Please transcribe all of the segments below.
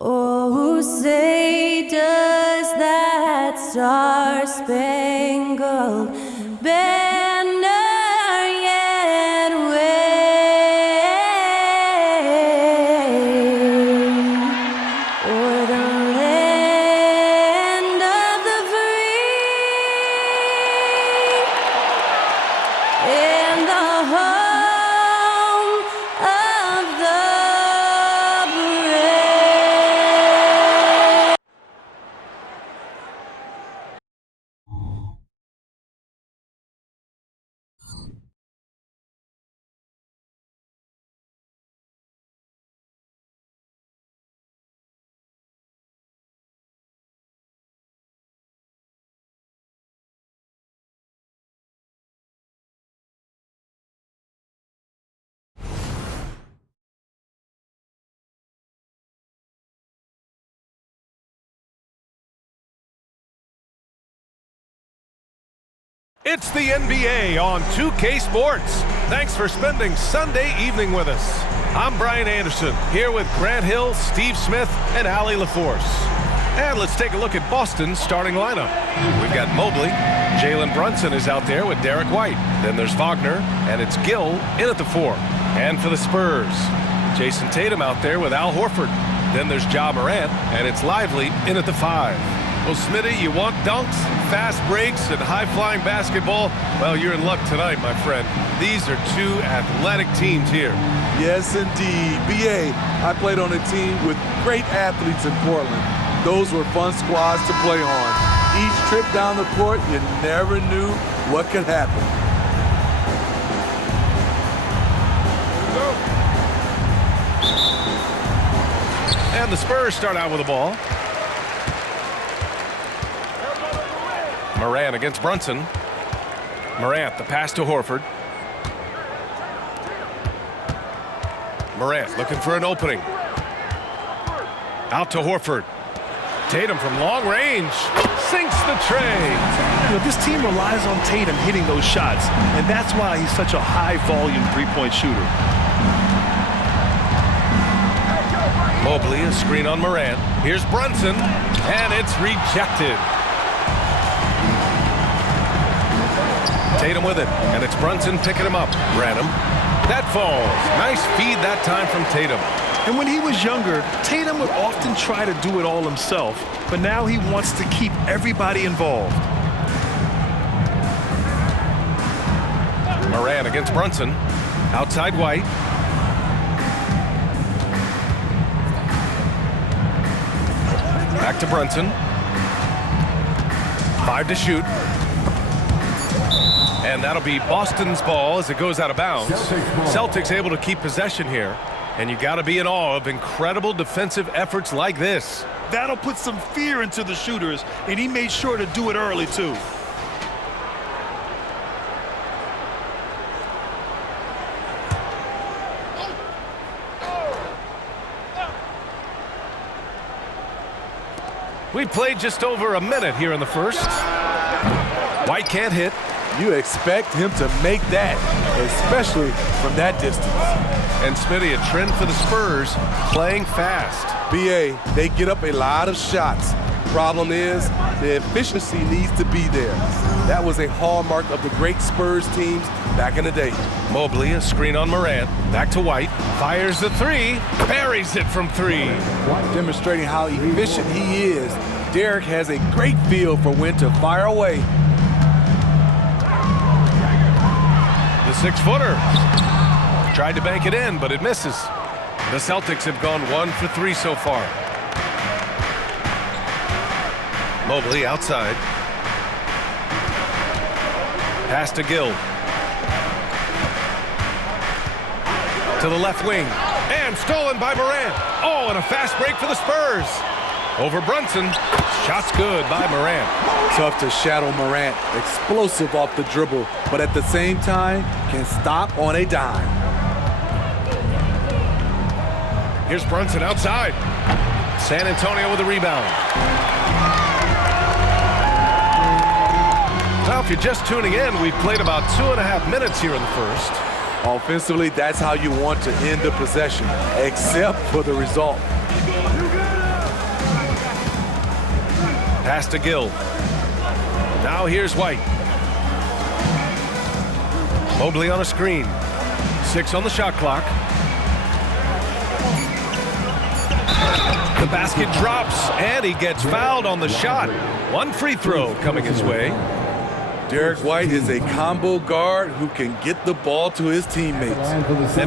Oh, say does that star-spangled banner yet wave o'er the land of the free and the home of the brave. It's the NBA on 2K Sports. Thanks for spending Sunday evening with us. I'm Brian Anderson, here with Grant Hill, Steve Smith, and Allie LaForce. And let's take a look at Boston's starting lineup. We've got Mobley. Jalen Brunson is out there with Derek White. Then there's Wagner, and it's Gill in at the 4. And for the Spurs, Jayson Tatum out there with Al Horford. Then there's Ja Morant, and it's Lively in at the 5. Well, Smitty, you want dunks, fast breaks, and high-flying basketball? Well, you're in luck tonight, my friend. These are two athletic teams here. Yes, indeed. BA, I played on a team with great athletes in Portland. Those were fun squads to play on. Each trip down the court, you never knew what could happen. And the Spurs start out with the ball. Morant against Brunson. Morant, the pass to Horford. Morant looking for an opening. Out to Horford. Tatum from long range sinks the tray. You know, this team relies on Tatum hitting those shots, and that's why he's such a high-volume three-point shooter. Mobley, a screen on Morant. Here's Brunson, and it's rejected. Tatum with it, and it's Brunson picking him up. Branham. That falls. Nice feed that time from Tatum. And when he was younger, Tatum would often try to do it all himself, but now he wants to keep everybody involved. Morant against Brunson. Outside White. Back to Brunson. 5 to shoot. And that'll be Boston's ball as it goes out of bounds. Celtics able to keep possession here. And you got to be in awe of incredible defensive efforts like this. That'll put some fear into the shooters, and he made sure to do it early, too. We played just over a minute here in the first. White can't hit. You expect him to make that, especially from that distance. And Smitty, a trend for the Spurs, playing fast. BA, they get up a lot of shots. Problem is, the efficiency needs to be there. That was a hallmark of the great Spurs teams back in the day. Mobley, a screen on Morant. Back to White. Fires the 3. Buries it from 3. Demonstrating how efficient he is, Derek has a great feel for when to fire away. The 6-footer. Tried to bank it in, but it misses. The Celtics have gone 1 for 3 so far. Mobley outside. Pass to Gill. To the left wing. And stolen by Morant. Oh, and a fast break for the Spurs. Over Brunson. Shot's good by Morant. Tough to shadow Morant. Explosive off the dribble, but at the same time, can stop on a dime. Here's Brunson outside. San Antonio with a rebound. Now, if you're just tuning in, we've played about 2.5 minutes here in the first. Offensively, that's how you want to end the possession, except for the result. Pass to Gill. Now here's White. Mobley on a screen. 6 on the shot clock. The basket drops, and he gets fouled on the shot. 1 free throw coming his way. Derek White is a combo guard who can get the ball to his teammates. And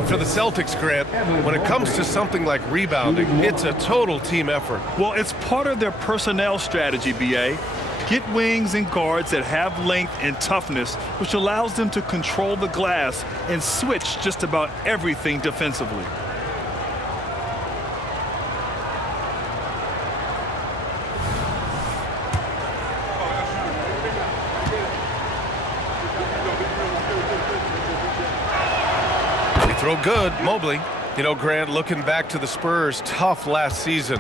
for the Celtics, Grant, when it comes to something like rebounding, it's a total team effort. Well, it's part of their personnel strategy, B.A. Get wings and guards that have length and toughness, which allows them to control the glass and switch just about everything defensively. Throw good, Mobley. You know, Grant, looking back to the Spurs' tough last season,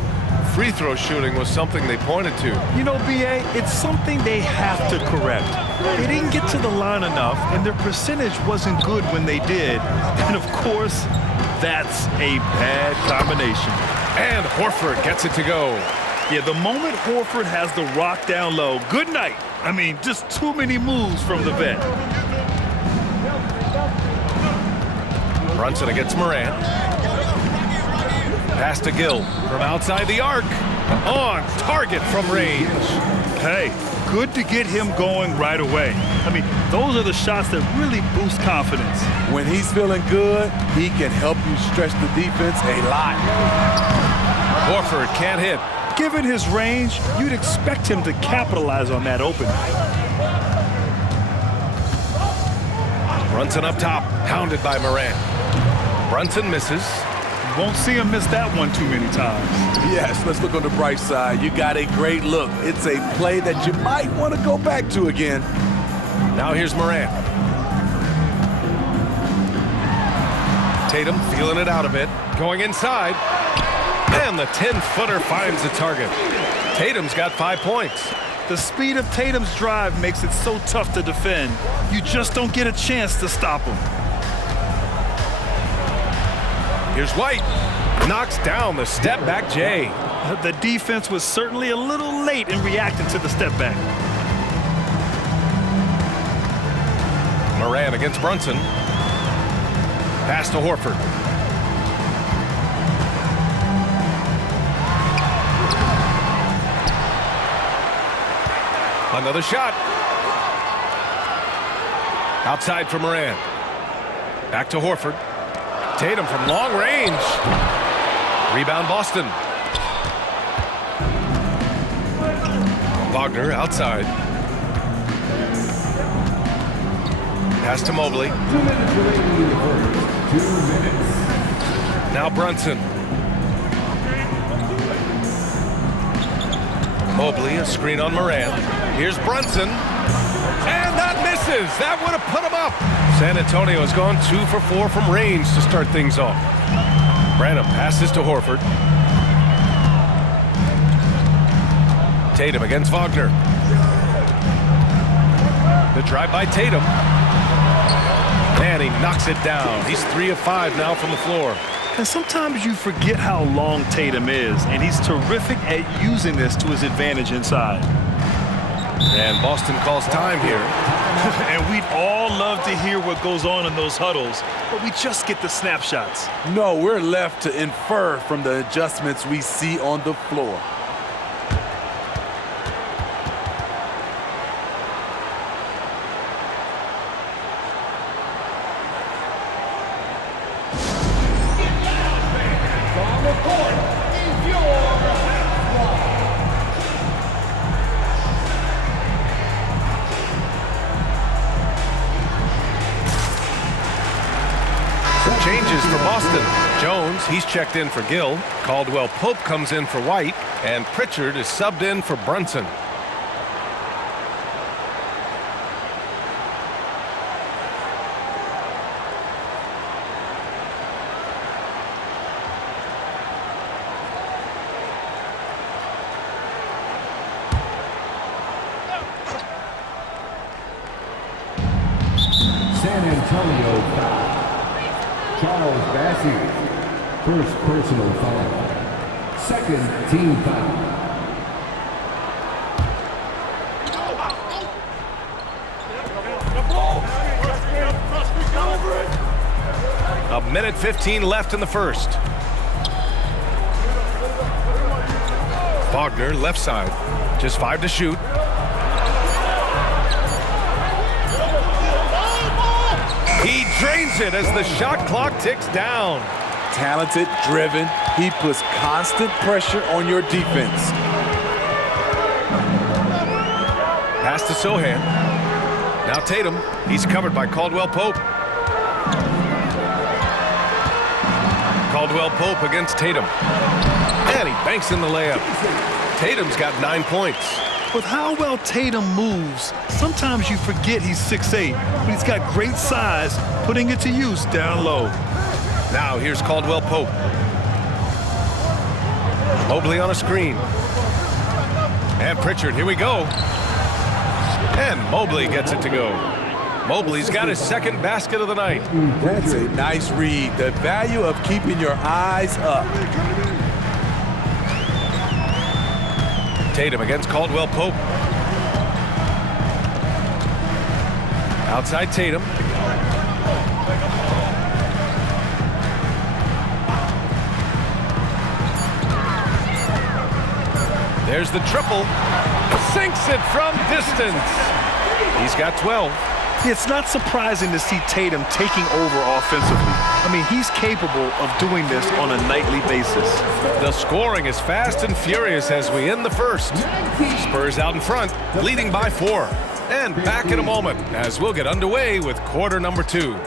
free throw shooting was something they pointed to. You know, B.A., it's something they have to correct. They didn't get to the line enough, and their percentage wasn't good when they did. And, of course, that's a bad combination. And Horford gets it to go. Yeah, the moment Horford has the rock down low, good night. I mean, just too many moves from the vet. Brunson against Morant. Pass to Gill from outside the arc. On target from range. Hey, good to get him going right away. I mean, those are the shots that really boost confidence. When he's feeling good, he can help you stretch the defense a lot. Horford can't hit. Given his range, you'd expect him to capitalize on that opening. Brunson up top, hounded by Morant. Brunson misses. Won't see him miss that one too many times. Yes, let's look on the bright side. You got a great look. It's a play that you might want to go back to again. Now here's Morant. Tatum feeling it out a bit. Going inside. And the 10-footer finds the target. Tatum's got 5 points. The speed of Tatum's drive makes it so tough to defend. You just don't get a chance to stop him. Here's White. Knocks down the step-back J. The defense was certainly a little late in reacting to the step-back. Morant against Brunson. Pass to Horford. Another shot. Outside for Morant. Back to Horford. Tatum from long range. Rebound Boston. Wagner outside. Pass to Mobley. 2 minutes remaining in the first. 2 minutes. Now Brunson. Mobley, a screen on Morant. Here's Brunson. And that misses. That would have put him up. San Antonio has gone 2 for 4 from range to start things off. Branham passes to Horford. Tatum against Wagner. The drive by Tatum. And he knocks it down. He's 3 of 5 now from the floor. And sometimes you forget how long Tatum is, and he's terrific at using this to his advantage inside. And Boston calls time here. And we'd all love to hear what goes on in those huddles, but we just get the snapshots. No, we're left to infer from the adjustments we see on the floor. Changes for Boston. Jones, he's checked in for Gill. Caldwell Pope comes in for White. And Pritchard is subbed in for Brunson. San Antonio foul. Charles Bassey, first personal foul. Second team foul. A minute 15 left in the first. Wagner, left side. Just 5 to shoot. He drains it as the shot clock ticks down. Talented, driven. He puts constant pressure on your defense. Pass to Sohan. Now Tatum. He's covered by Caldwell Pope. Caldwell Pope against Tatum. And he banks in the layup. Tatum's got 9 points. With how well Tatum moves, sometimes you forget he's 6'8", but he's got great size, putting it to use down low. Now here's Caldwell Pope. Mobley on a screen. And Pritchard, here we go. And Mobley gets it to go. Mobley's got his second basket of the night. That's a nice read. The value of keeping your eyes up. Tatum against Caldwell Pope. Outside Tatum. There's the triple. Sinks it from distance. He's got 12. It's not surprising to see Tatum taking over offensively. I mean, he's capable of doing this on a nightly basis. The scoring is fast and furious as we end the first. Spurs out in front, leading by 4. And back in a moment as we'll get underway with quarter number 2.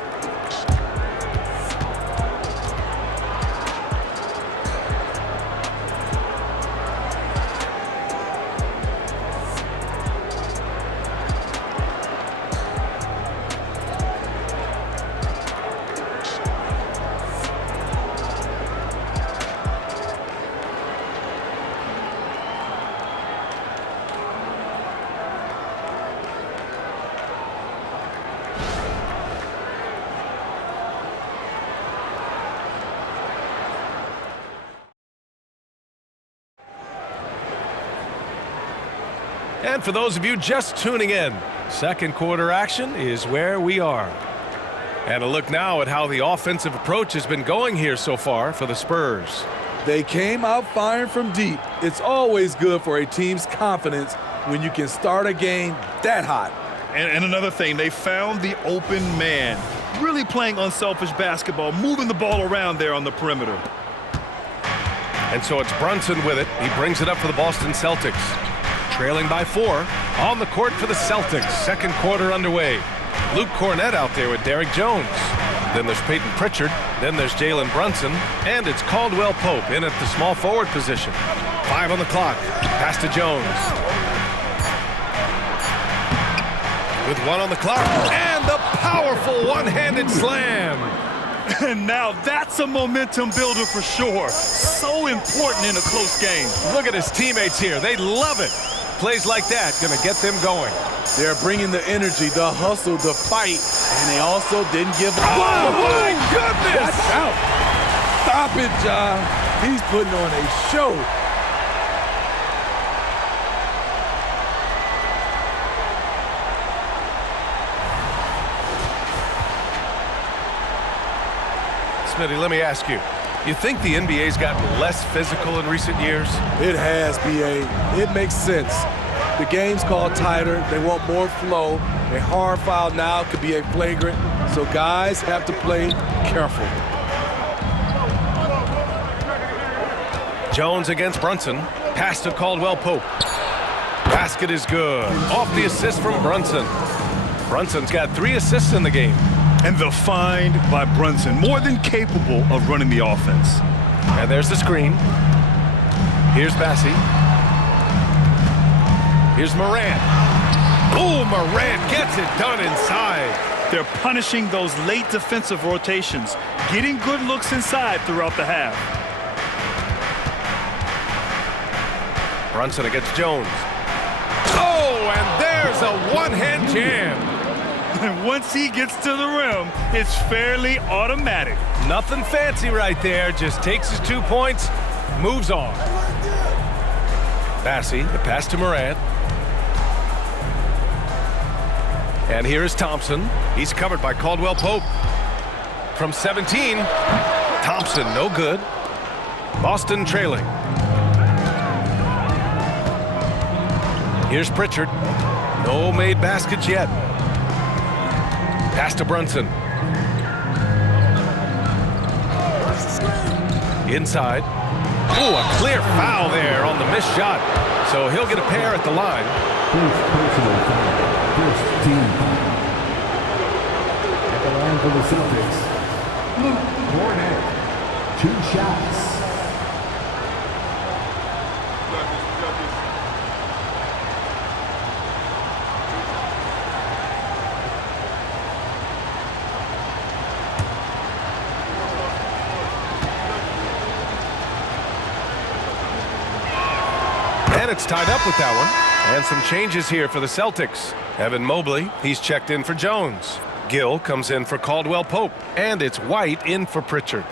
And for those of you just tuning in, second quarter action is where we are. And a look now at how the offensive approach has been going here so far for the Spurs. They came out firing from deep. It's always good for a team's confidence when you can start a game that hot. And another thing, they found the open man. Really playing unselfish basketball, moving the ball around there on the perimeter. And so it's Bruson with it. He brings it up for the Boston Celtics. Trailing by 4 on the court for the Celtics. Second quarter underway. Luke Cornett out there with Derrick Jones. Then there's Peyton Pritchard. Then there's Jalen Brunson. And it's Caldwell Pope in at the small forward position. 5 on the clock. Pass to Jones. With 1 on the clock. And the powerful one-handed slam. And now that's a momentum builder for sure. So important in a close game. Look at his teammates here. They love it. Plays like that going to get them going. They're bringing the energy, the hustle, the fight, and they also didn't give up. Oh, my goodness! Watch out. Stop it, John. He's putting on a show. Smitty, let me ask you. You think the NBA's gotten less physical in recent years? It has, B.A. It makes sense. The game's called tighter. They want more flow. A hard foul now could be a flagrant, so guys have to play careful. Jones against Brunson. Pass to Caldwell Pope. Basket is good. Off the assist from Brunson. Brunson's got 3 assists in the game. And the find by Brunson, more than capable of running the offense. And there's the screen. Here's Bassie. Here's Morant. Oh, Morant gets it done inside. They're punishing those late defensive rotations, getting good looks inside throughout the half. Brunson against Jones. Oh, and there's a one-hand jam. And once he gets to the rim, it's fairly automatic. Nothing fancy right there. Just takes his 2 points, moves on. Bassie, the pass to Morant. And here is Thompson. He's covered by Caldwell Pope. from 17. Thompson, no good. Boston trailing. Here's Pritchard. No made baskets yet. Pass to Bruson. Inside. Ooh, a clear foul there on the missed shot. So he'll get a pair at the line. First personal foul. First team foul. At the line for the Celtics, Morant. 2 shots. And it's tied up with that one. And some changes here for the Celtics. Evan Mobley, he's checked in for Jones. Gill comes in for Caldwell Pope. And it's White in for Pritchard.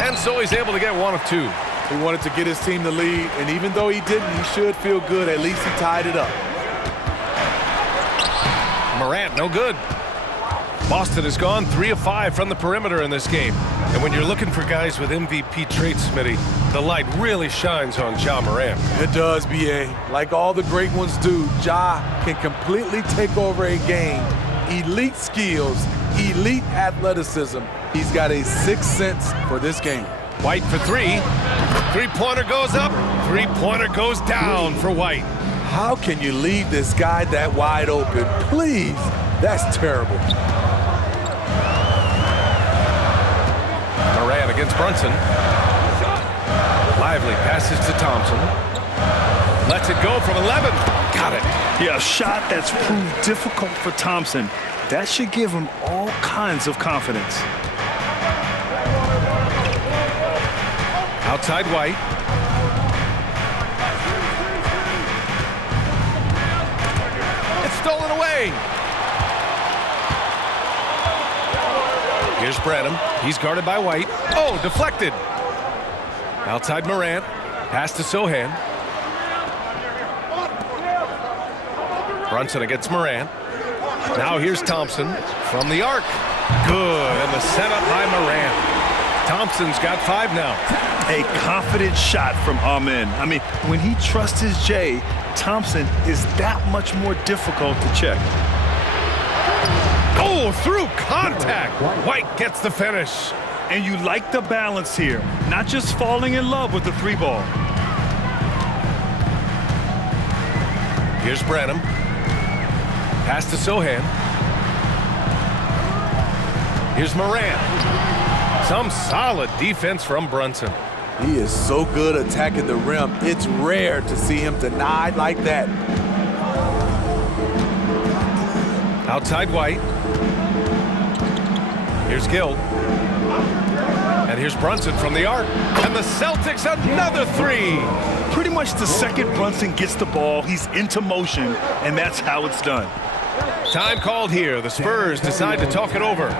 And so he's able to get one of two. He wanted to get his team the lead, and even though he didn't, he should feel good. At least he tied it up. Morant, no good. Boston has gone 3 of 5 from the perimeter in this game. And when you're looking for guys with MVP traits, Smitty, the light really shines on Ja Morant. It does, B.A. Like all the great ones do, Ja can completely take over a game. Elite skills, elite athleticism. He's got a sixth sense for this game. White for 3. Three-pointer goes up. Three-pointer goes down for White. How can you leave this guy that wide open? Please, that's terrible. Morant against Bruson. Lively passes to Thompson. Lets it go from 11. Got it. Yeah, a shot that's proved difficult for Thompson. That should give him all kinds of confidence. Outside White. It's stolen away. Here's Branham. He's guarded by White. Oh, deflected. Outside Morant. Pass to Sohan. Bruson against Morant. Now here's Thompson from the arc. Good, and the setup by Morant. Thompson's got 5 now. A confident shot from Amen. I mean, when he trusts his J, Thompson is that much more difficult to check. Oh, through contact. White gets the finish. And you like the balance here, not just falling in love with the 3-ball. Here's Branham. Pass to Sohan. Here's Morant. Some solid defense from Bruson. He is so good attacking the rim. It's rare to see him denied like that. Outside White. Here's Gill. And here's Bruson from the arc. And the Celtics another 3. Pretty much the second Bruson gets the ball, he's into motion, and that's how it's done. Time called here. The Spurs decide to talk it over.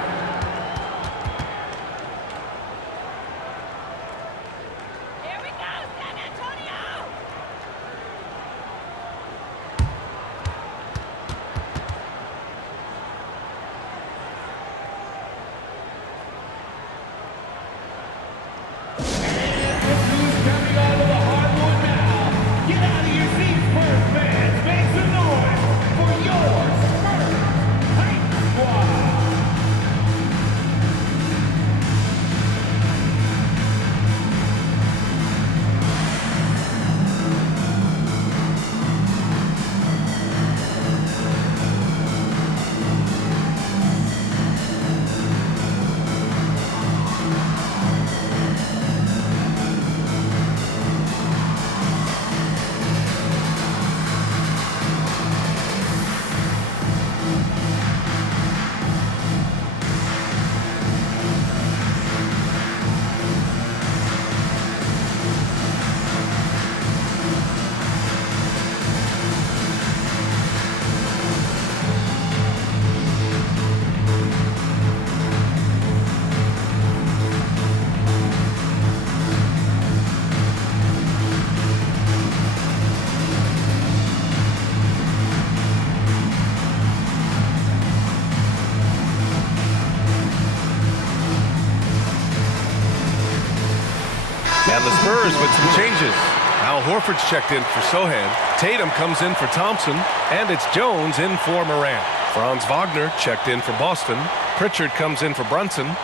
And the Spurs with some changes. Al Horford's checked in for Sohan. Tatum comes in for Thompson. And it's Jones in for Morant. Franz Wagner checked in for Boston. Pritchard comes in for Brunson.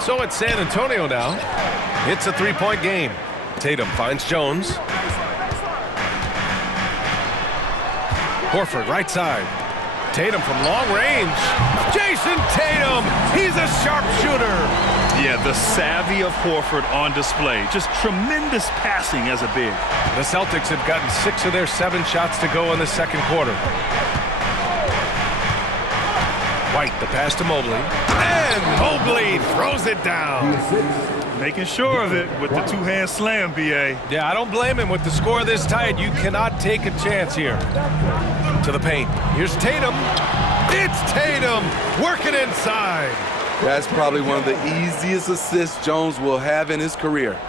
So it's San Antonio now. It's a three-point game. Tatum finds Jones. Horford right side. Tatum from long range. Jayson Tatum. He's a sharpshooter. Yeah, the savvy of Horford on display. Just tremendous passing as a big. The Celtics have gotten 6 of their 7 shots to go in the second quarter. White, the pass to Mobley. And Mobley throws it down. Making sure of it with the two-hand slam, B.A. Yeah, I don't blame him with the score this tight. You cannot take a chance here. To the paint. Here's Tatum. It's Tatum working inside. That's probably one of the easiest assists Jones will have in his career.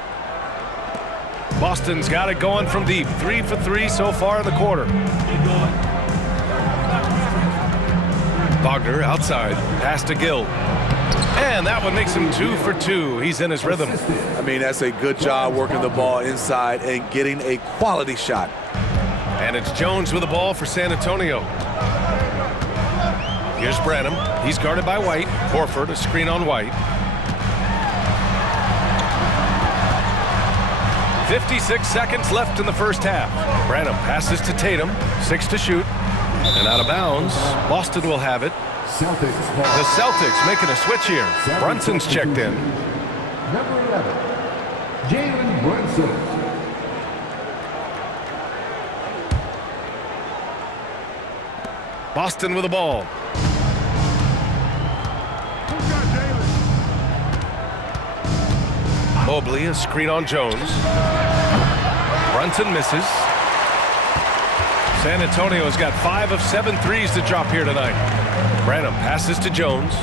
Boston's got it going from deep. 3 for 3 so far in the quarter. Wagner outside. Pass to Gill. And that one makes him 2 for 2. He's in his rhythm. I mean, that's a good job working the ball inside and getting a quality shot. And it's Jones with the ball for San Antonio. Here's Branham. He's guarded by White. Horford, a screen on White. 56 seconds left in the first half. Branham passes to Tatum. 6 to shoot. And out of bounds. Boston will have it. The Celtics making a switch here. Brunson's checked in. Number 11, Jalen Brunson. Boston with the ball. Mobley, a screen on Jones. Brunson misses. San Antonio's got 5 of 7 threes to drop here tonight. Branham passes to Jones.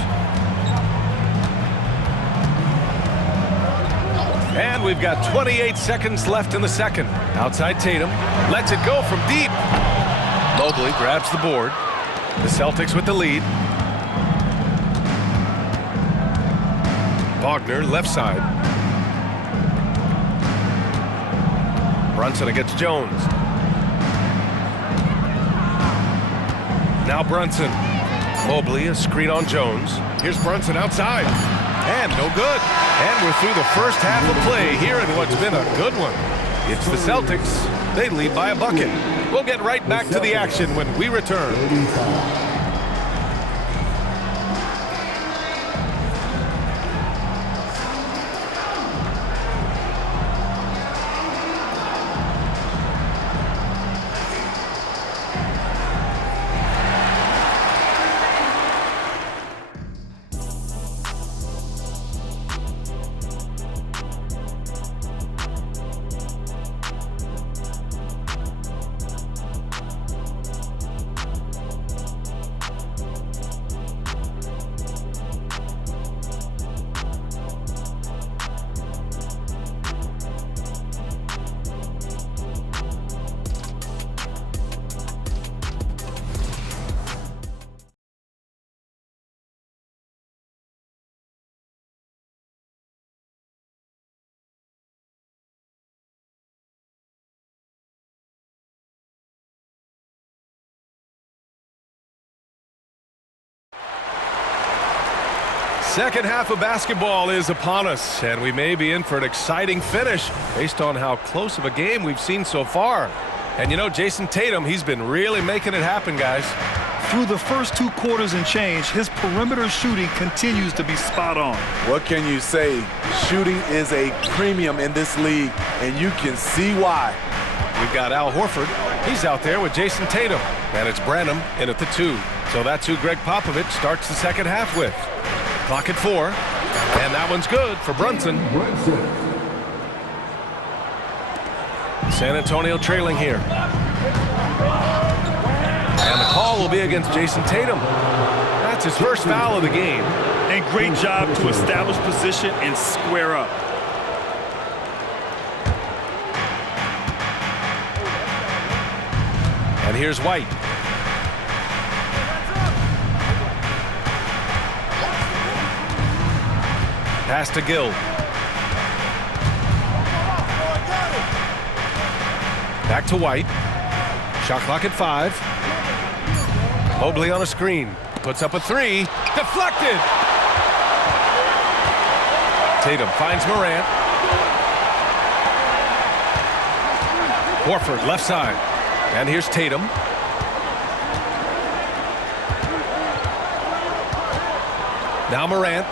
And we've got 28 seconds left in the second. Outside Tatum. Lets it go from deep. Mobley grabs the board. The Celtics with the lead. Wagner left side. Brunson against Jones. Now Brunson. Mobley, a screen on Jones. Here's Brunson outside. And no good. And we're through the first half of play here in what's been a good one. It's the Celtics. They lead by a bucket. We'll get right back to the action when we return. Second half of basketball is upon us, and we may be in for an exciting finish based on how close of a game we've seen so far. And you know, Jayson Tatum, he's been really making it happen, guys. Through the first 2 quarters and change, his perimeter shooting continues to be spot on. What can you say? Shooting is a premium in this league, and you can see why. We've got Al Horford. He's out there with Jayson Tatum. And it's Branham in at the 2. So that's who Greg Popovich starts the second half with. Clock at 4. And that one's good for Brunson. San Antonio trailing here. And the call will be against Jayson Tatum. That's his first foul of the game. And great job to establish position and square up. And here's White. Pass to Gill. Back to White. Shot clock at 5. Mobley on a screen. Puts up a 3. Deflected! Tatum finds Morant. Horford left side. And here's Tatum. Now Morant.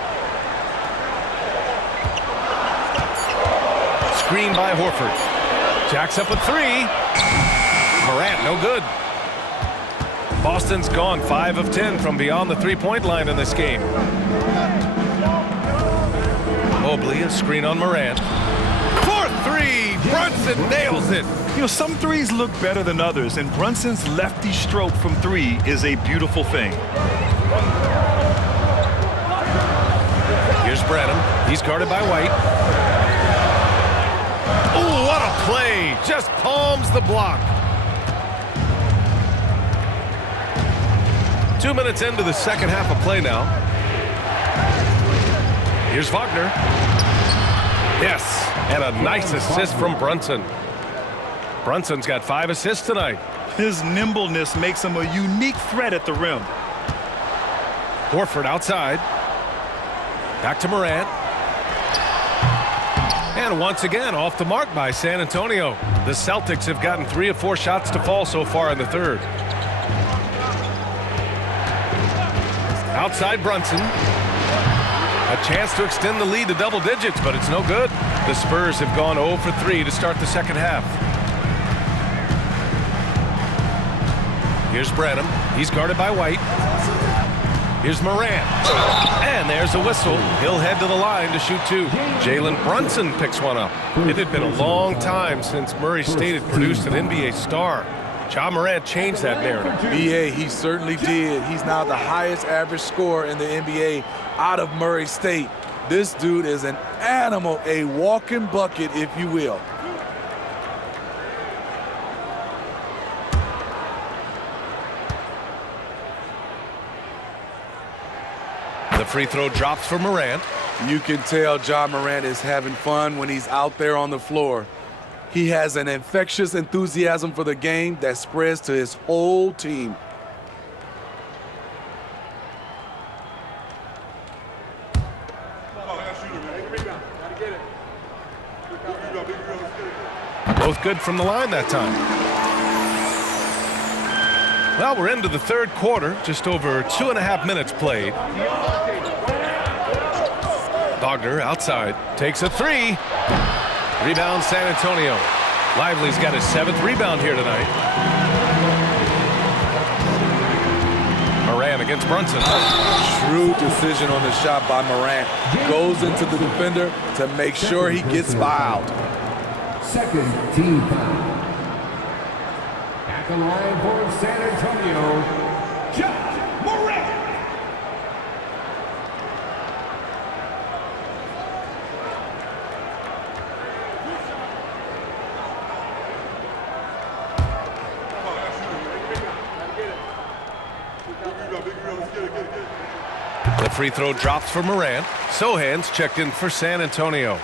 Screen by Horford. Jacks up a 3. Morant, no good. Boston's gone 5 of 10 from beyond the three-point line in this game. Mobley, a screen on Morant. 4-3. Brunson nails it. You know, some threes look better than others, and Brunson's lefty stroke from 3 is a beautiful thing. Here's Brenham. He's guarded by White. Oh, what a play. Just palms the block. 2 minutes into the second half of play now. Here's Wagner. Yes, and a nice assist from Brunson. Brunson's got 5 assists tonight. His nimbleness makes him a unique threat at the rim. Horford outside. Back to Morant. And once again, off the mark by San Antonio. The Celtics have gotten 3 of 4 shots to fall so far in the third. Outside Brunson. A chance to extend the lead to double digits, but it's no good. The Spurs have gone 0 for 3 to start the second half. Here's Brenham. He's guarded by White. Here's Morant. And there's a whistle. He'll head to the line to shoot 2. Jalen Brunson picks one up. It had been a long time since Murray State had produced an NBA star. Ja Morant changed that narrative. BA, he certainly did. He's now the highest average scorer in the NBA out of Murray State. This dude is an animal, a walking bucket, if you will. The free throw drops for Morant. You can tell Ja Morant is having fun when he's out there on the floor. He has an infectious enthusiasm for the game that spreads to his whole team. Both good from the line that time. Well, we're into the third quarter, just over 2.5 minutes played. Wagner outside, takes a 3. Rebound San Antonio. Lively's got his 7th rebound here tonight. Morant against Brunson. Shrewd decision on the shot by Morant. Goes into the defender to make sure he gets fouled. Second team foul. At the line for San Antonio, Ja Morant. The free throw drops for Morant. Sohan's checked in for San Antonio.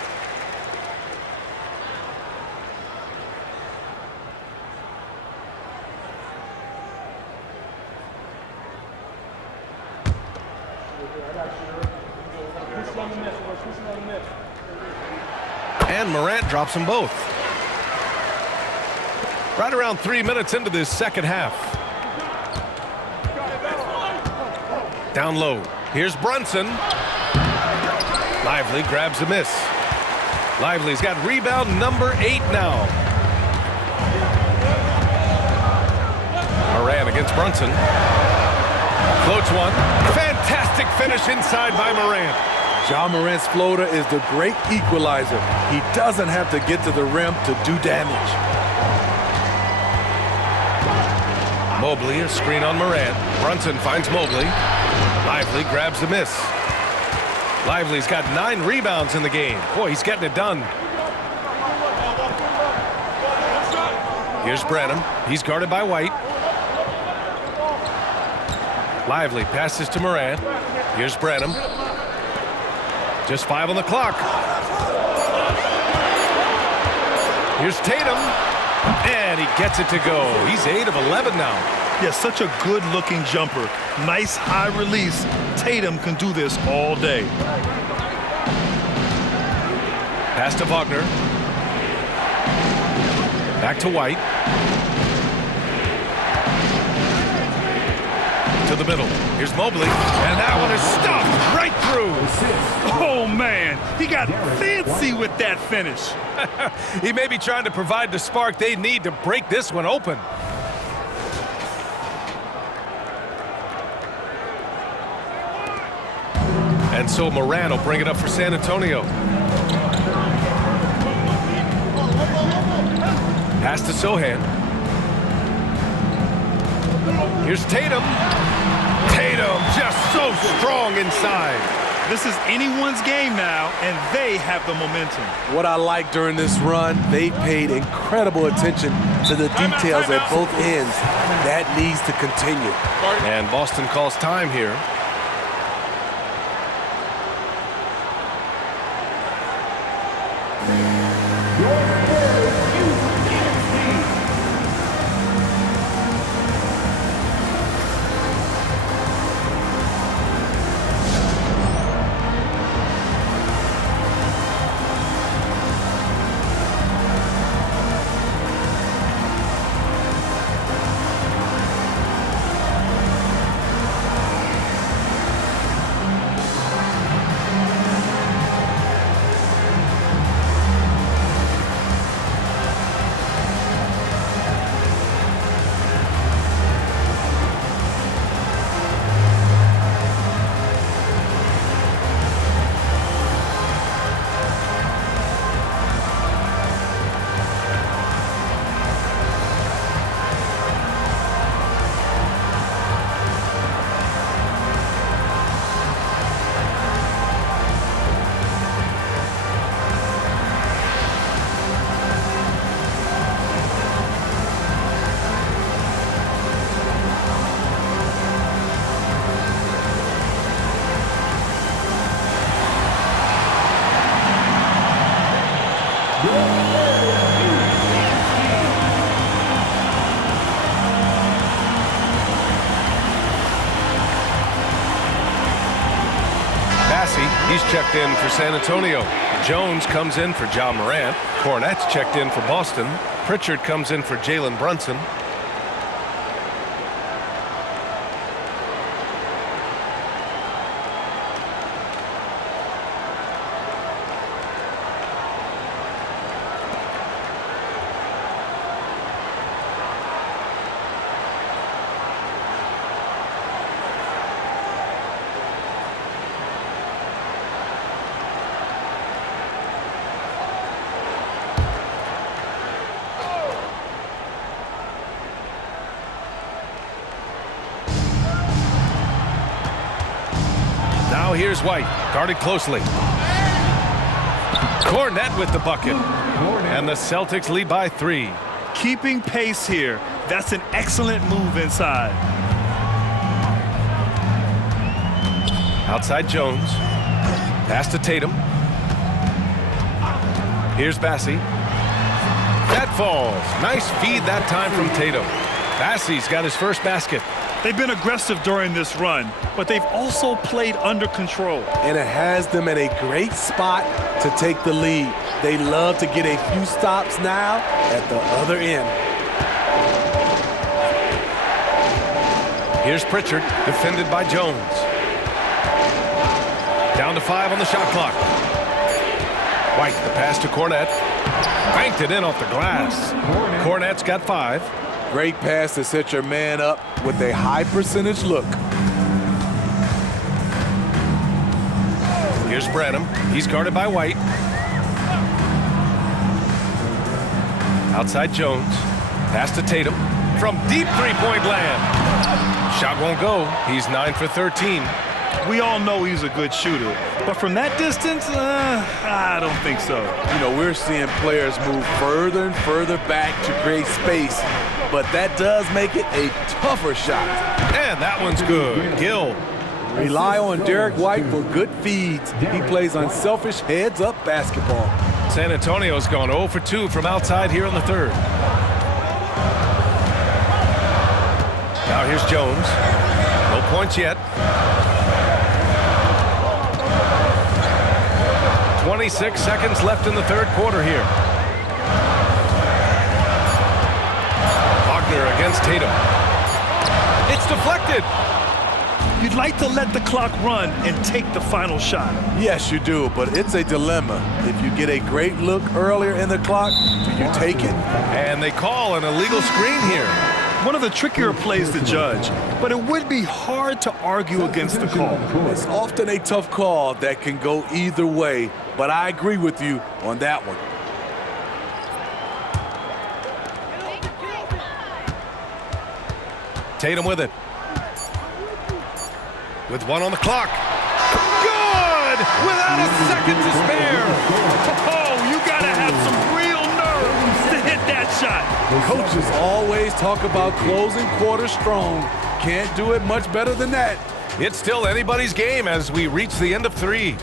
And Morant drops them both. Right around 3 minutes into this second half. Down low. Here's Brunson. Lively grabs a miss. Lively's got rebound number 8 now. Morant against Brunson. Floats one. Fantastic finish inside by Morant. Ja Morant's floater is the great equalizer. He doesn't have to get to the rim to do damage. Mobley, a screen on Morant. Brunson finds Mobley. Lively grabs the miss. Lively's got 9 rebounds in the game. Boy, he's getting it done. Here's Branham. He's guarded by White. Lively passes to Morant. Here's Branham. Just 5 on the clock. Here's Tatum. And he gets it to go. He's 8 of 11 now. Yeah, such a good-looking jumper. Nice high release. Tatum can do this all day. Pass to Wagner. Back to White. To the middle. Here's Mobley. And that one is stuffed right through. Oh, man. He got fancy with that finish. He may be trying to provide the spark they need to break this one open. And so Morant will bring it up for San Antonio. Pass to Sohan. Here's Tatum. Tatum just so strong inside. This is anyone's game now, and they have the momentum. What I like during this run, they paid incredible attention to the details at both ends. That needs to continue. And Boston calls time here. He's checked in for San Antonio. Jones comes in for Ja Morant. Cornette's checked in for Boston. Pritchard comes in for Jalen Brunson. Now here's White, guarded closely. Cornette with the bucket. And the Celtics lead by 3. Keeping pace here. That's an excellent move inside. Outside Jones. Pass to Tatum. Here's Bassey. That falls. Nice feed that time from Tatum. Bassey's got his first basket. They've been aggressive during this run, but they've also played under control. And it has them in a great spot to take the lead. They love to get a few stops now at the other end. Here's Pritchard, defended by Jones. Down to 5 on the shot clock. White, the pass to Cornette. Banked it in off the glass. Cornette's got 5. Great pass to set your man up with a high percentage look. Here's Branham. He's guarded by White. Outside Jones. Pass to Tatum. From deep three-point land. Shot won't go. He's 9 for 13. We all know he's a good shooter, but from that distance, I don't think so. You know, we're seeing players move further and further back to create space, but that does make it a tougher shot. And that one's good. Gill. Rely on Derek White for good feeds. He plays unselfish heads-up basketball. San Antonio's gone 0 for 2 from outside here in the third. Now here's Jones. No points yet. 26 seconds left in the third quarter here. Wagner against Tatum. It's deflected. You'd like to let the clock run and take the final shot. Yes, you do, but it's a dilemma. If you get a great look earlier in the clock, do you take it? And they call an illegal screen here. One of the trickier plays to judge, but it would be hard to argue against the call. It's often a tough call that can go either way, but I agree with you on that one. Tatum with it. With one on the clock. Good! Without a second to spare. Oh, you gotta have some real nerve to hit that shot. Coaches always talk about closing quarters strong. Can't do it much better than that. It's still anybody's game as we reach the end of 3.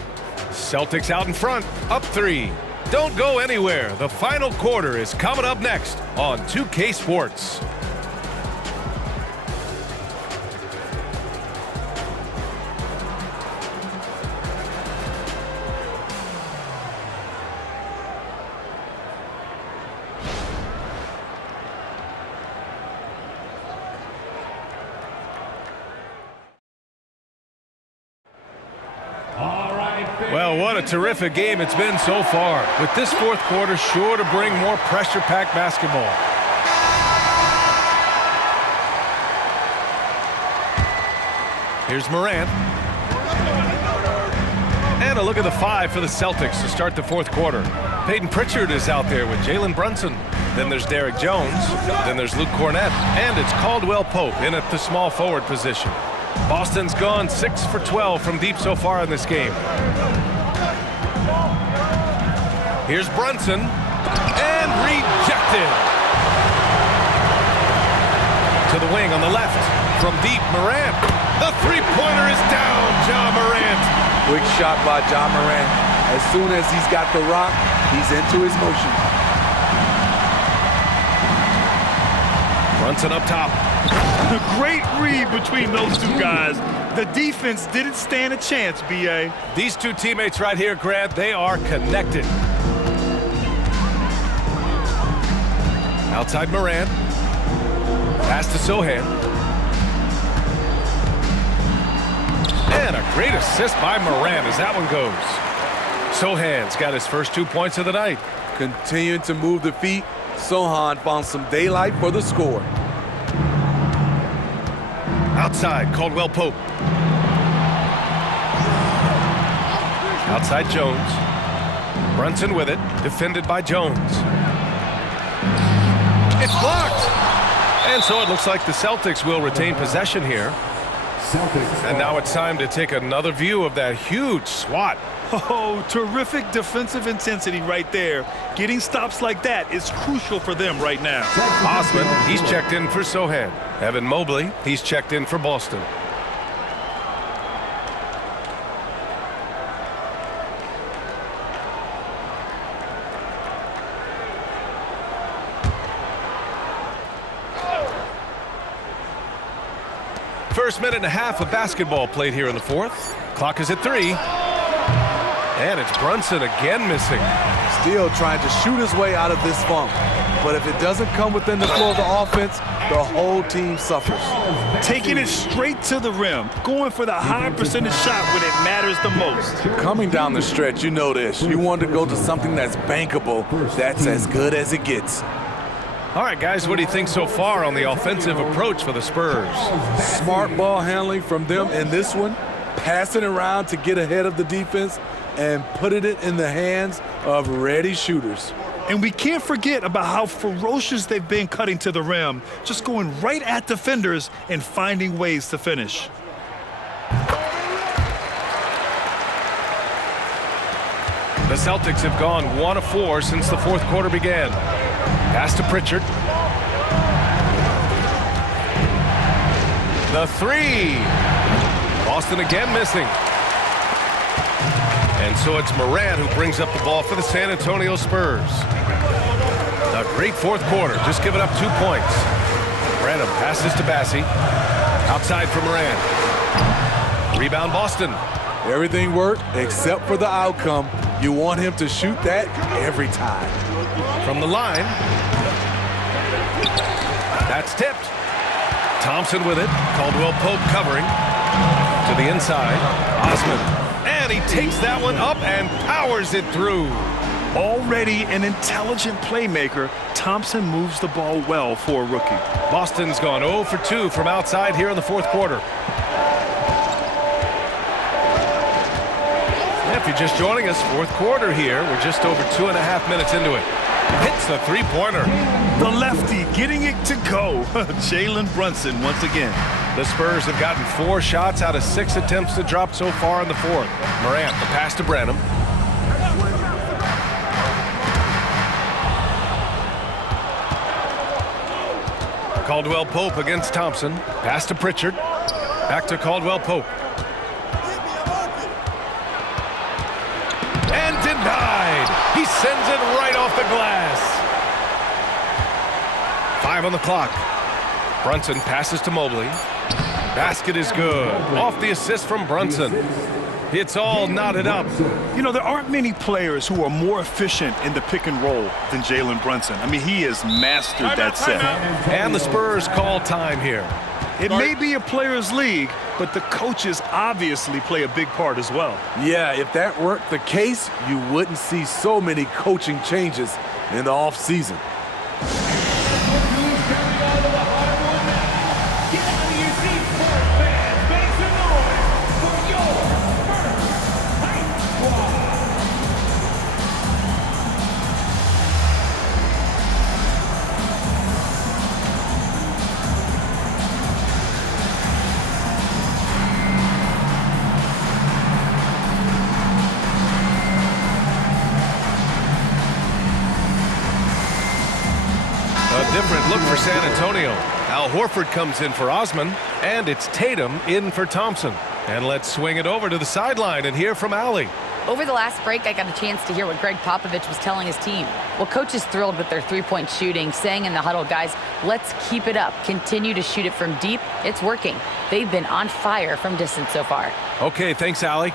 Celtics out in front, up 3. Don't go anywhere. The final quarter is coming up next on 2K Sports. Well, what a terrific game it's been so far. With this fourth quarter sure to bring more pressure-packed basketball. Here's Morant. And a look at the 5 for the Celtics to start the fourth quarter. Peyton Pritchard is out there with Jalen Brunson. Then there's Derek Jones. Then there's Luke Cornett. And it's Caldwell Pope in at the small forward position. Boston's gone 6 for 12 from deep so far in this game. Here's Brunson, and rejected. To the wing on the left, from deep, Morant. The three-pointer is down, Ja Morant. Quick shot by Ja Morant. As soon as he's got the rock, he's into his motion. Brunson up top. A great read between those two guys. The defense didn't stand a chance, B.A. These two teammates right here, Grant, they are connected. Outside Morant. Pass to Sohan. And a great assist by Morant as that one goes. Sohan's got his first 2 points of the night. Continuing to move the feet, Sohan found some daylight for the score. Outside, Caldwell Pope. Outside Jones. Brunson with it, defended by Jones. It's blocked! And so it looks like the Celtics will retain possession here. And now it's time to take another view of that huge swat. Oh, terrific defensive intensity right there. Getting stops like that is crucial for them right now. Osman, he's checked in for Sohan. Evan Mobley, he's checked in for Boston. First minute and a half of basketball played here in the fourth. Clock is at 3. And it's Brunson again missing. Still trying to shoot his way out of this funk. But if it doesn't come within the flow of the offense, the whole team suffers. Taking it straight to the rim. Going for the high percentage shot when it matters the most. Coming down the stretch, you know this. You want to go to something that's bankable. That's as good as it gets. All right, guys, what do you think so far on the offensive approach for the Spurs? Smart ball handling from them in this one. Passing around to get ahead of the defense and putting it in the hands of ready shooters. And we can't forget about how ferocious they've been cutting to the rim, just going right at defenders and finding ways to finish. The Celtics have gone 1 of 4 since the fourth quarter began. Pass to Pritchard. The three. Boston again missing. And so it's Morant who brings up the ball for the San Antonio Spurs. A great fourth quarter, just giving up 2 points. Branham passes to Bassie. Outside for Morant. Rebound Boston. Everything worked except for the outcome. You want him to shoot that every time. From the line. That's tipped. Thompson with it. Caldwell Pope covering. To the inside. Osman. And he takes that one up and powers it through. Already an intelligent playmaker, Thompson moves the ball well for a rookie. Boston's gone 0 for 2 from outside here in the fourth quarter. If you're just joining us, fourth quarter here. We're just over 2.5 minutes into it. Hits the three-pointer. The lefty getting it to go. Jalen Bruson once again. The Spurs have gotten 4 shots out of 6 attempts to drop so far in the fourth. Morant, the pass to Branham. Caldwell Pope against Thompson. Pass to Pritchard. Back to Caldwell Pope. And denied. He sends it right off the glass. 5 on the clock. Brunson passes to Mobley. Basket is good. Off the assist from Brunson. It's all knotted up. You know, there aren't many players who are more efficient in the pick and roll than Jalen Brunson. I mean, he has mastered that set. And the Spurs call time here. It may be a players' league, but the coaches obviously play a big part as well. Yeah, if that weren't the case, you wouldn't see so many coaching changes in the offseason. Different look for San Antonio. Al Horford comes in for Osman, and it's Tatum in for Thompson. And let's swing it over to the sideline and hear from Allie. Over the last break, I got a chance to hear what Greg Popovich was telling his team. Well, coach is thrilled with their three-point shooting, saying in the huddle, guys, let's keep it up. Continue to shoot it from deep. It's working. They've been on fire from distance so far. Okay, thanks, Allie.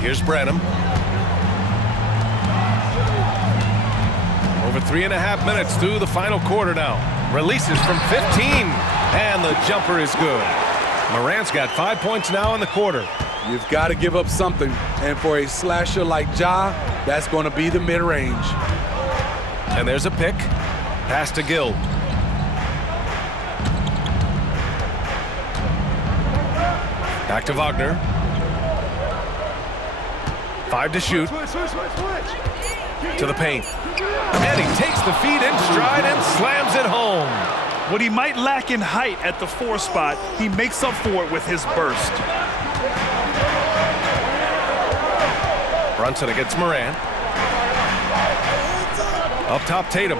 Here's Branham. Over 3.5 minutes through the final quarter now. Releases from 15, and the jumper is good. Morant's got 5 points now in the quarter. You've got to give up something, and for a slasher like Ja, that's going to be the mid-range. And there's a pick. Pass to Gill. Back to Wagner. 5 to shoot. To the paint. And he takes the feed in stride and slams it home. What he might lack in height at the 4 spot, he makes up for it with his burst. Brunson against Morant. Up top, Tatum.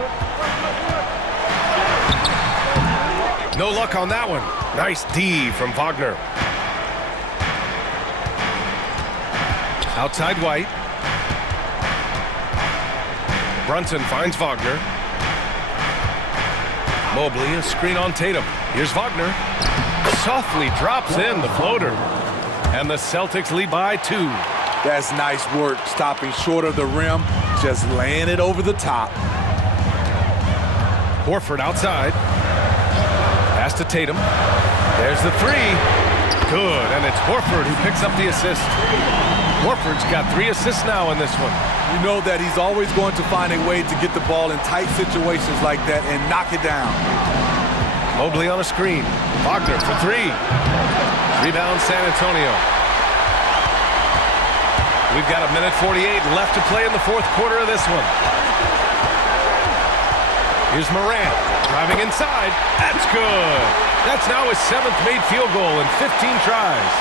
No luck on that one. Nice D from Wagner. Outside White. Brunson finds Wagner. Mobley, a screen on Tatum. Here's Wagner. Softly drops in the floater. And the Celtics lead by 2. That's nice work, stopping short of the rim, just laying it over the top. Horford outside. Pass to Tatum. There's the 3. Good, and it's Horford who picks up the assist. Horford's got 3 assists now in this one. You know that he's always going to find a way to get the ball in tight situations like that and knock it down. Mobley on a screen. Wagner for 3. Rebound San Antonio. We've got 1:48 left to play in the 4th quarter of this one. Here's Morant driving inside. That's good. That's now his 7th made field goal in 15 tries.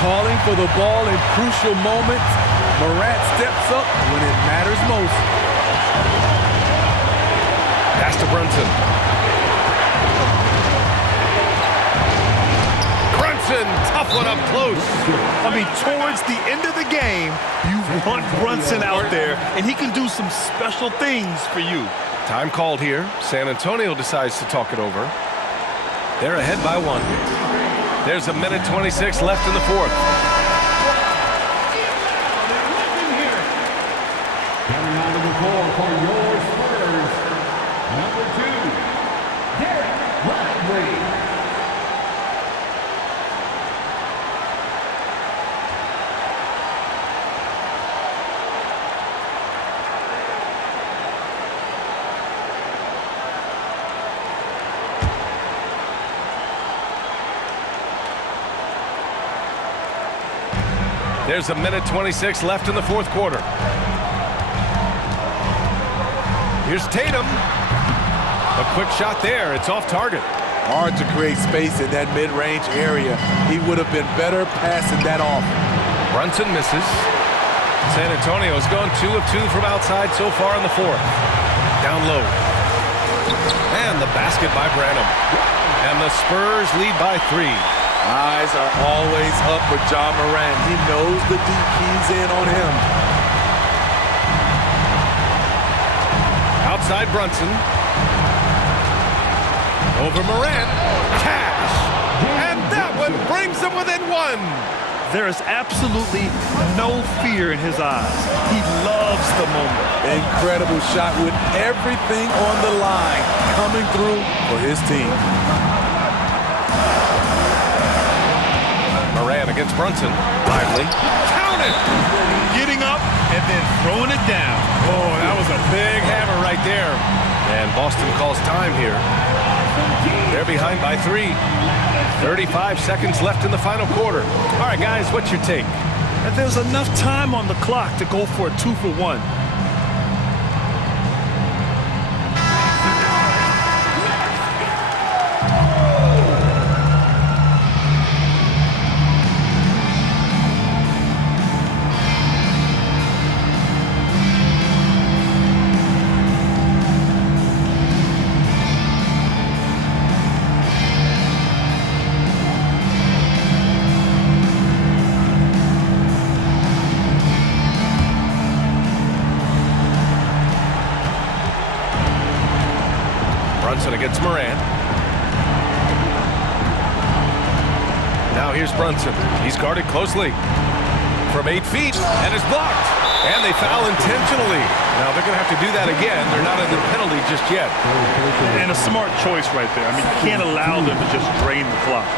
Calling for the ball in crucial moments. Morant steps up when it matters most. Pass to Brunson. Brunson, tough one up close. I mean, towards the end of the game, you want Brunson out there, and he can do some special things for you. Time called here. San Antonio decides to talk it over. They're ahead by 1. There's 1:26 left in the 4th. Coming out of the floor for your Spurs, number 2, Derek Lively. There's 1:26 left in the 4th quarter. Here's Tatum. A quick shot there. It's off target. Hard to create space in that mid-range area. He would have been better passing that off. Brunson misses. San Antonio's gone 2 of 2 from outside so far in the 4th. Down low. And the basket by Branham. And the Spurs lead by 3. Eyes are always up for Ja Morant. He knows the deep keys in on him. Outside Brunson. Over Morant. Cash. And that one brings him within 1. There is absolutely no fear in his eyes. He loves the moment. Incredible shot with everything on the line coming through for his team. Morant against Brunson. Lively. Count it! Getting up and then throwing it down. Oh, that was a big hammer right there. And Boston calls time here. They're behind by 3. 35 seconds left in the final quarter. All right, guys, what's your take? And there's enough time on the clock to go for a 2-for-1. Brunson against Morant. Now here's Brunson. He's guarded closely from 8 feet and is blocked. And they foul intentionally. Now they're going to have to do that again. They're not under the penalty just yet. And a smart choice right there. I mean, you can't allow them to just drain the clock.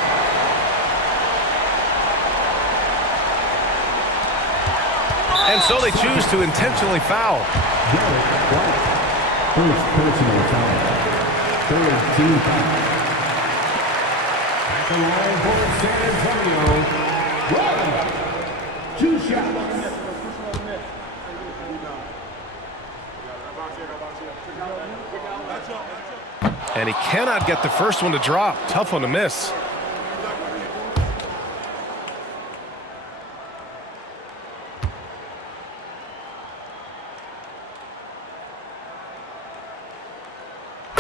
And so they choose to intentionally foul. First personal foul. Third team foul. At the line for San Antonio. 2 shots. And he cannot get the first one to drop. Tough one to miss.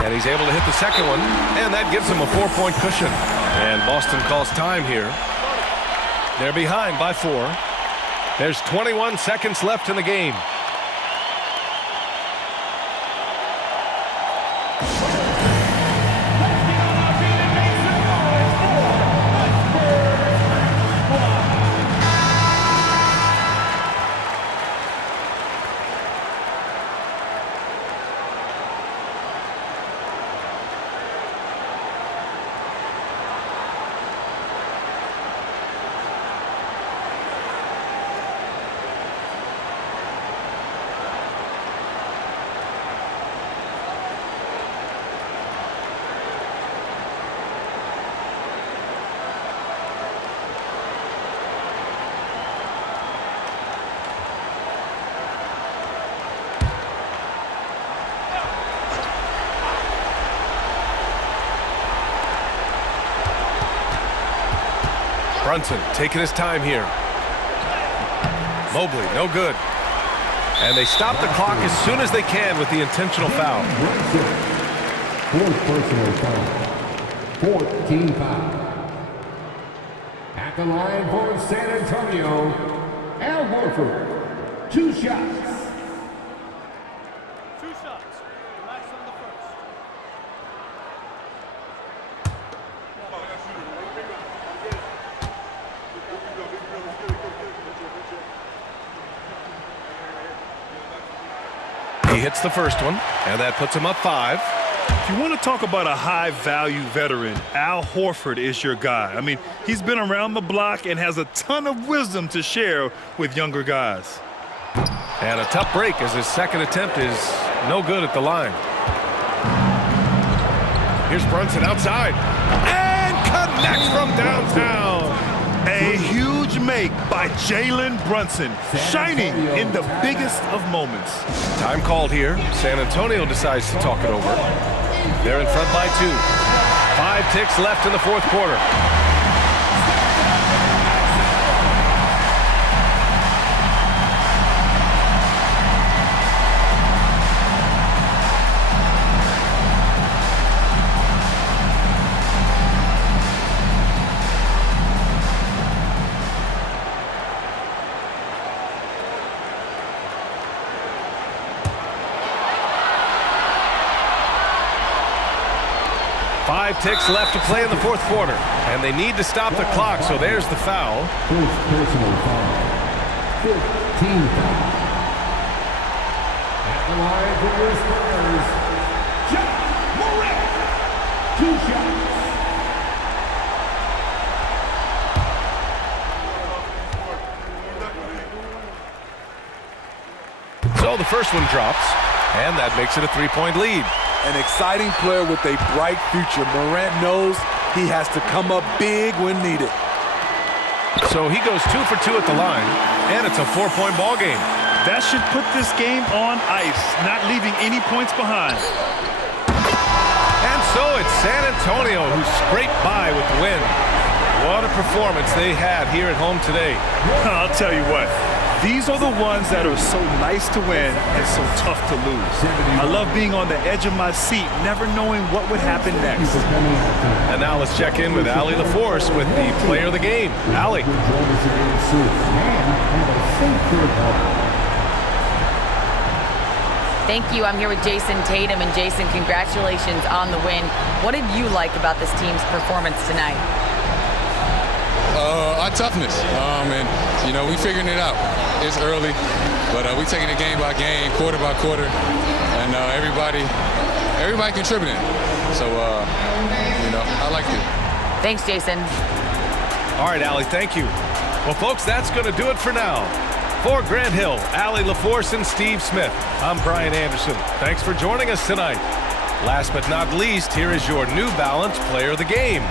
And he's able to hit the second one, and that gives him a 4-point cushion. And Boston calls time here. They're behind by 4. There's 21 seconds left in the game. Bruson taking his time here. Mobley, no good. And they stop the clock as soon as they can with the intentional foul. Fourth personal foul. 14 foul. At the line for San Antonio, Al Horford. 2 shots. He hits the first one, and that puts him up 5. If you want to talk about a high-value veteran, Al Horford is your guy. I mean, he's been around the block and has a ton of wisdom to share with younger guys. And a tough break as his second attempt is no good at the line. Here's Bruson outside, and connects from downtown. A huge make by Jalen Bruson, shining in the biggest of moments. Time called here. San Antonio decides to talk it over. They're in front by 2. 5 ticks left in the fourth quarter. Ticks left to play in the fourth quarter, and they need to stop the clock, so there's the foul. First personal foul. 15 foul. At the line for your Spurs, Morant. 2 shots. So the first one drops, and that makes it a 3-point lead. An exciting player with a bright future. Morant knows he has to come up big when needed. So he goes 2 for 2 at the line, and it's a 4-point ball game. That should put this game on ice, not leaving any points behind. And so it's San Antonio who scraped by with the win. What a performance they had here at home today. I'll tell you what. These are the ones that are so nice to win and so tough to lose. I love being on the edge of my seat, never knowing what would happen next. And now let's check in with Allie LaForce with the player of the game. Allie. Thank you. I'm here with Jayson Tatum. And Jayson, congratulations on the win. What did you like about this team's performance tonight? Our toughness. And, we figuring it out. It's early, but we taking it game by game, quarter by quarter, and everybody contributing. So, I like it. Thanks, Jayson. All right, Allie, thank you. Well, folks, that's going to do it for now. For Grant Hill, Allie LaForce, and Steve Smith, I'm Brian Anderson. Thanks for joining us tonight. Last but not least, here is your New Balance player of the game,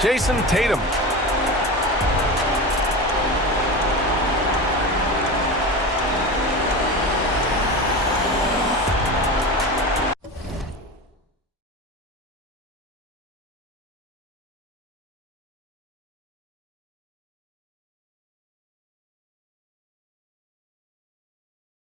Jayson Tatum.